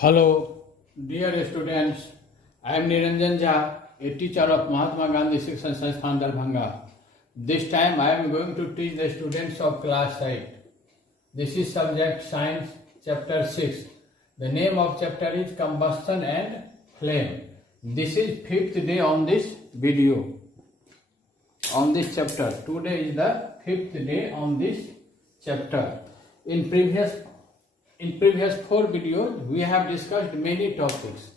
Hello, dear students. I am Niranjan Jha, a teacher of Mahatma Gandhi Shikshan Sansthan Darbhanga. This time I am going to teach the students of class 8. This is subject Science, chapter 6. The name of chapter is Combustion and Flame. This is 5th day on this video, on this chapter. Today is the 5th day on this chapter. In previous 4 videos, we have discussed many topics.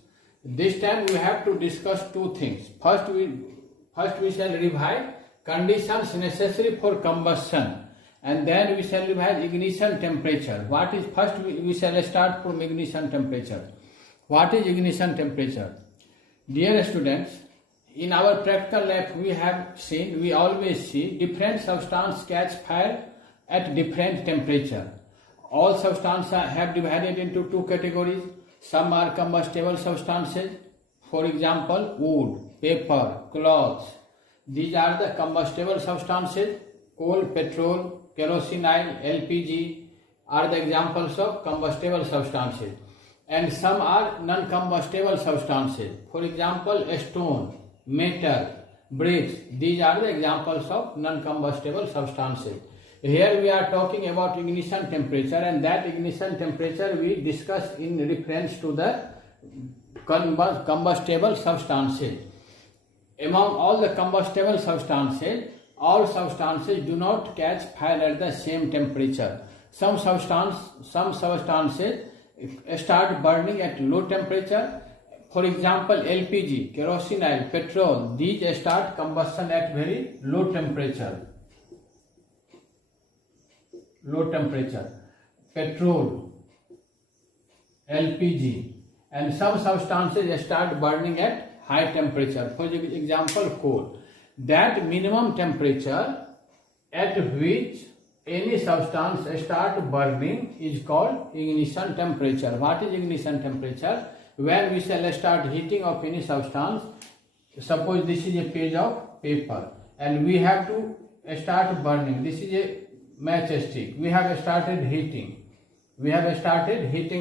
This time we have to discuss two things. First we shall revise conditions necessary for combustion, and then we shall revise ignition temperature. What is first? We shall start from ignition temperature. What is ignition temperature? Dear students, in our practical life we always see different substances catch fire at different temperature. All substances have divided into two categories. Some are combustible substances, for example, wood, paper, cloths. These are the combustible substances. Coal, petrol, kerosene oil, LPG are the examples of combustible substances. And some are non-combustible substances. For example, stone, metal, bricks. These are the examples of non-combustible substances. Here we are talking about ignition temperature, and that ignition temperature we discussed in reference to the combustible substances. Among all the combustible substances, all substances do not catch fire at the same temperature. Some substances start burning at low temperature. For example, LPG, kerosene oil, petrol, these start combustion at very low temperature. Petrol, LPG, and some substances start burning at high temperature. For example, coal. That minimum temperature at which any substance start burning is called ignition temperature. What is ignition temperature? When we shall start heating of any substance, suppose this is a page of paper and we have to start burning. This is a matchstick. We have started heating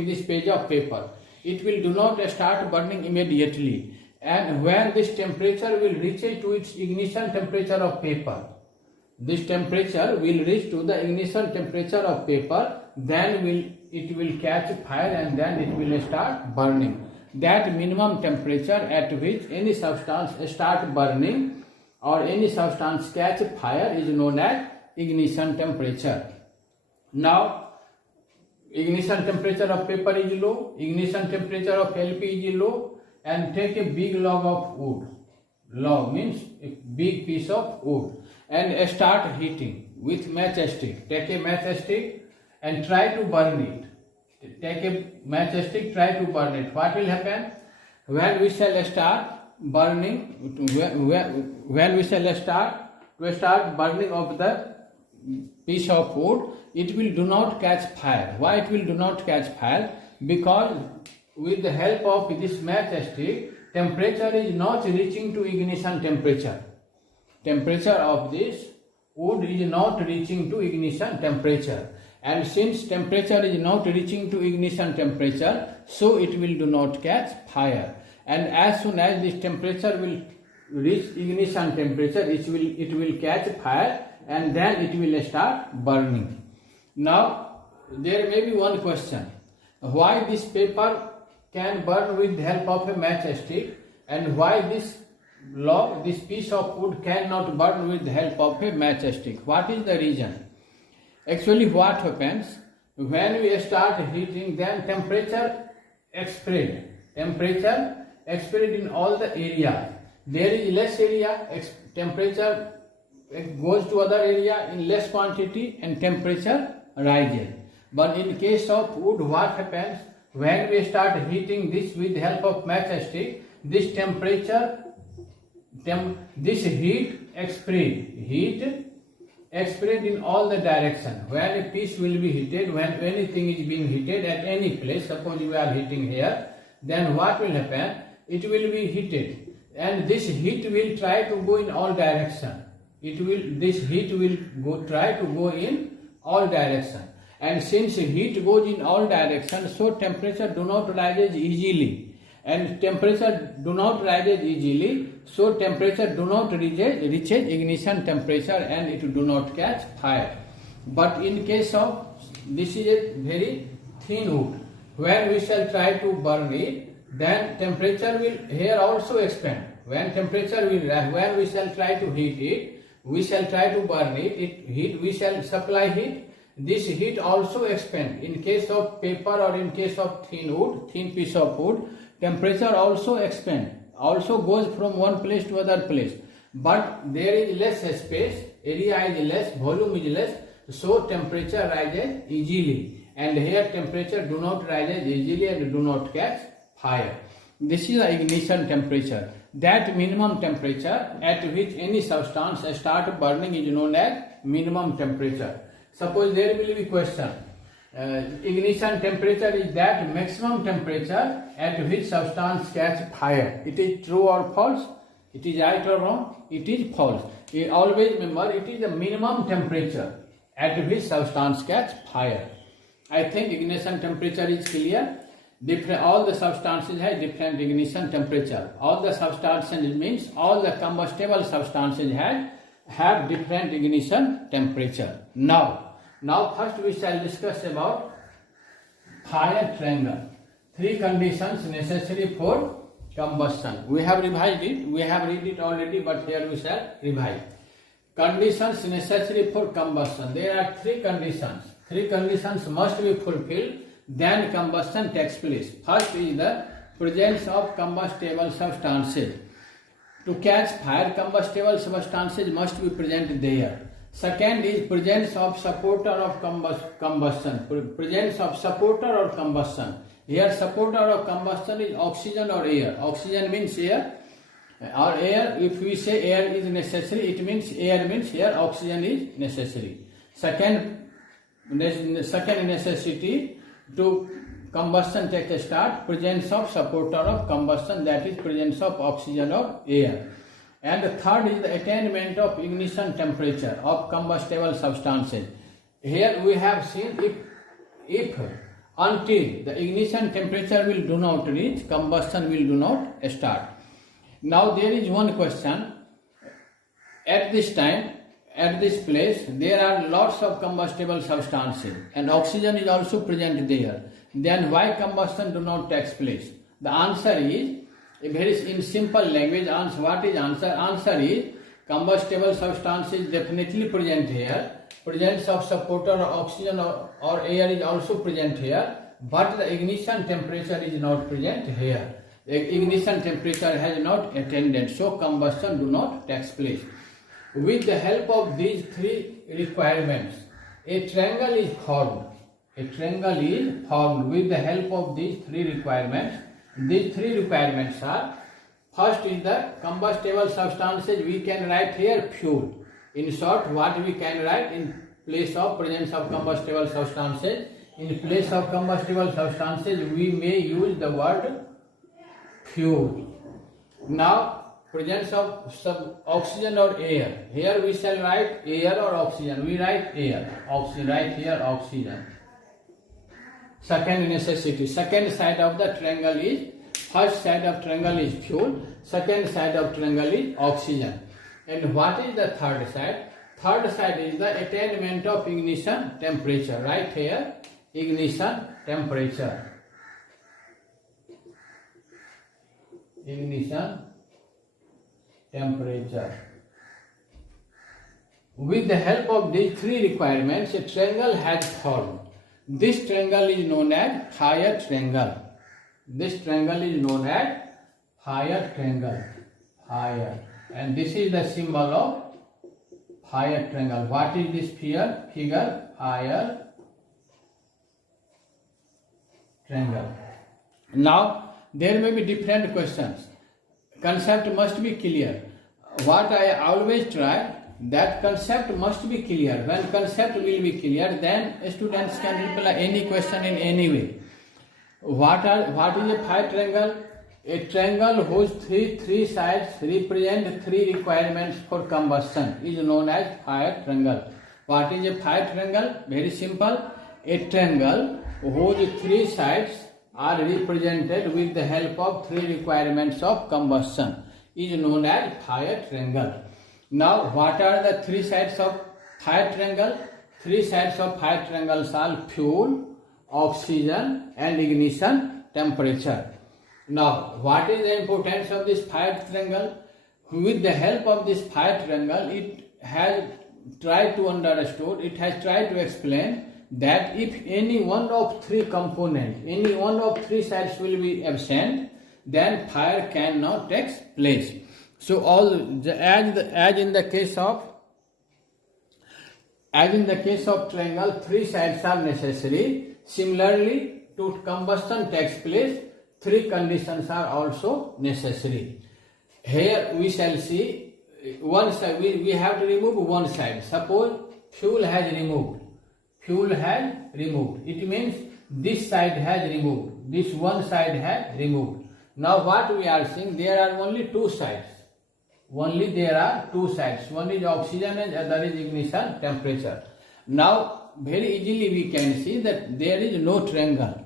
this page of paper. It will do not start burning immediately, and when this temperature will reach to its ignition temperature of paper, this temperature will reach to the ignition temperature of paper, then it will catch fire and then it will start burning. That minimum temperature at which any substance start burning or any substance catch fire is known as ignition temperature. Now, ignition temperature of paper is low, ignition temperature of LP is low, and take a big log of wood. Log means a big piece of wood, and start heating with matchstick. Take a matchstick and try to burn it. Take a matchstick, try to burn it. What will happen? When we shall start burning, when we shall start burning of the piece of wood, it will do not catch fire. Why it will do not catch fire? Because with the help of this matchstick, temperature is not reaching to ignition temperature. Temperature of this wood is not reaching to ignition temperature. And since temperature is not reaching to ignition temperature, so it will do not catch fire. And as soon as this temperature will reach ignition temperature, it will catch fire, and then it will start burning. Now, there may be one question. Why this paper can burn with the help of a matchstick, and why this piece of wood cannot burn with the help of a matchstick? What is the reason? Actually, what happens when we start heating, then temperature spread. Temperature spread in all the areas. There is less area, temperature goes to other area in less quantity and temperature rises. But in case of wood, what happens? When we start heating this with the help of matchstick, this temperature, this heat spread in all the direction. When a piece will be heated, when anything is being heated at any place, suppose we are heating here, then what will happen? It will be heated, and this heat will try to go in all direction. This heat will try to go in all direction, And since heat goes in all directions, so temperature do not rises easily. And temperature do not rises easily, so temperature do not reaches ignition temperature and it do not catch fire. But in case of, this is a very thin wood, when we shall try to burn it, then temperature will here also expand. When temperature will rise, when we shall try to heat it, we shall try to burn it, we shall supply heat, this heat also expand. In case of paper or in case of thin wood, thin piece of wood, temperature also expand, also goes from one place to other place. But there is less space, area is less, volume is less, so temperature rises easily. And here temperature do not rise easily and do not catch fire. This is the ignition temperature. That minimum temperature at which any substance start burning is known as minimum temperature. Suppose there will be question. Ignition temperature is that maximum temperature at which substance catch fire. It is true or false? It is right or wrong? It is false. You always remember it is the minimum temperature at which substance catch fire. I think ignition temperature is clear. All the substances have different ignition temperature. All the substances means all the combustible substances have different ignition temperature. Now first we shall discuss about fire triangle. 3 conditions necessary for combustion. We have revised it. We have read it already, but here we shall revise. Conditions necessary for combustion. There are 3 conditions. 3 conditions must be fulfilled, then combustion takes place. First is the presence of combustible substances. To catch fire, combustible substances must be present there. Second is presence of supporter of combustion. Presence of supporter or combustion. Here supporter of combustion is oxygen or air. Oxygen means air. Or air, if we say air is necessary, it means air means here oxygen is necessary. Second necessity to combustion take a start, presence of supporter of combustion, that is presence of oxygen or air. And the third is the attainment of ignition temperature of combustible substances. Here we have seen if until the ignition temperature will do not reach, combustion will do not start. Now there is one question. At this time, at this place, there are lots of combustible substances and oxygen is also present there. Then why combustion do not take place? The answer is, in simple language, what is answer? Answer is, combustible substance is definitely present here. Presence of supporter or oxygen or air is also present here. But the ignition temperature is not present here. The ignition temperature has not attained, so combustion do not take place. With the help of these 3 requirements, a triangle is formed. A triangle is formed with the help of these 3 requirements. These 3 requirements are, first is the combustible substances, we can write here fuel. In short, what we can write in place of presence of combustible substances? In place of combustible substances, we may use the word fuel. Now, presence of oxygen or air. Here we shall write air or oxygen. We write air. Oxygen. Write here oxygen. Second necessity. Second side of the triangle is, first side of triangle is fuel. Second side of triangle is oxygen. And what is the third side? Third side is the attainment of ignition temperature. Right here, ignition temperature. Ignition temperature. With the help of these 3 requirements, a triangle has formed. This triangle is known as fire triangle. This triangle is known as fire triangle. Fire. And this is the symbol of fire triangle. What is this figure? Fire triangle. Now, there may be different questions. Concept must be clear. What I always try, that concept must be clear. When concept will be clear, then students can reply any question in any way. What is a fire triangle? A triangle whose three sides represent 3 requirements for combustion is known as fire triangle. What is a fire triangle? Very simple. a triangle whose three sides are represented with the help of three requirements of combustion is known as fire triangle. Now, what are the three sides of fire triangle? Three sides of fire triangles are fuel, oxygen and ignition temperature. Now, what is the importance of this fire triangle? With the help of this fire triangle, it has tried to explain that if any one of three components, any one of three sides will be absent, then fire cannot take place. So as in the case of triangle, three sides are necessary. Similarly, to combustion takes place, three conditions are also necessary. Here we shall see one side. We have to remove one side. Suppose fuel has removed. It means this side has removed. This one side has removed. Now what we are seeing, there are only two sides. One is oxygen and other is ignition temperature. Now very easily we can see that there is no triangle.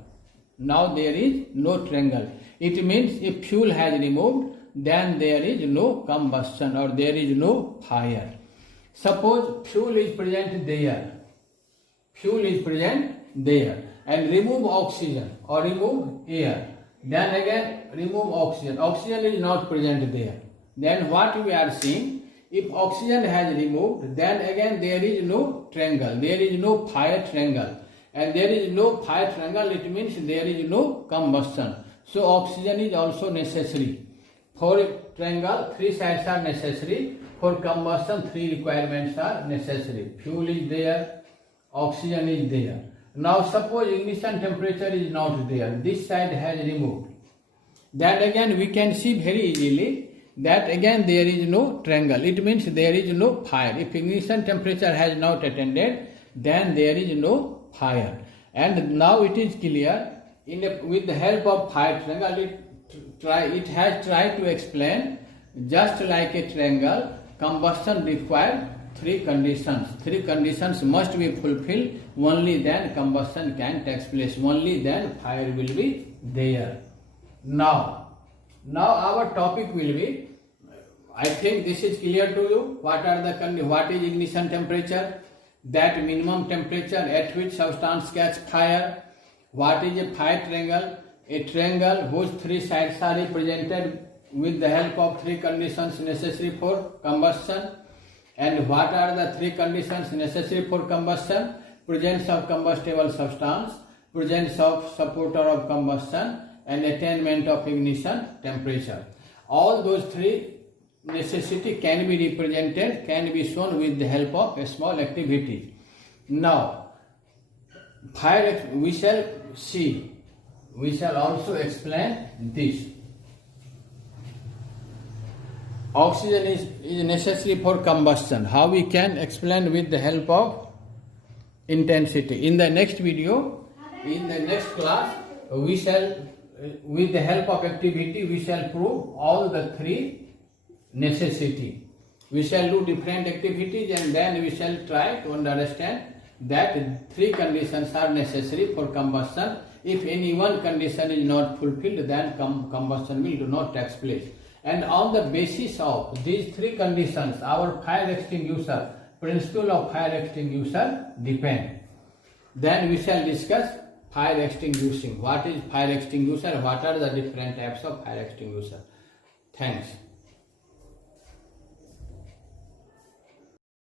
It means if fuel has removed, then there is no combustion or there is no fire. Suppose fuel is present there and remove oxygen or remove air. Then again remove oxygen. Oxygen is not present there. Then what we are seeing, if oxygen has removed, then again there is no triangle. There is no fire triangle. And there is no fire triangle, it means there is no combustion. So oxygen is also necessary. For triangle, three sides are necessary. For combustion, three requirements are necessary. Fuel is there, oxygen is there. Now suppose ignition temperature is not there. This side has removed. Then again we can see very easily that again there is no triangle. It means there is no fire. If ignition temperature has not attended, then there is no fire. And now it is clear, with the help of fire triangle, it has tried to explain, just like a triangle, combustion requires three conditions. Three conditions must be fulfilled, only then combustion can take place, only then fire will be there. Now our topic will be, I think this is clear to you. What is ignition temperature? That minimum temperature at which substance catches fire. What is a fire triangle? A triangle whose three sides are represented with the help of three conditions necessary for combustion. And what are the three conditions necessary for combustion? Presence of combustible substance, presence of supporter of combustion, and attainment of ignition temperature. All those three necessity can be represented, can be shown with the help of a small activity. Now, we shall also explain this. Oxygen is necessary for combustion. How we can explain with the help of intensity. In the next video, in the next class, we shall, with the help of activity, we shall prove all the three necessity. We shall do different activities and then we shall try to understand that three conditions are necessary for combustion. If any one condition is not fulfilled, then combustion will not take place. And on the basis of these three conditions, our fire extinguisher, principle of fire extinguisher depend. Then we shall discuss fire extinguishing. What is fire extinguisher? What are the different types of fire extinguisher? Thanks.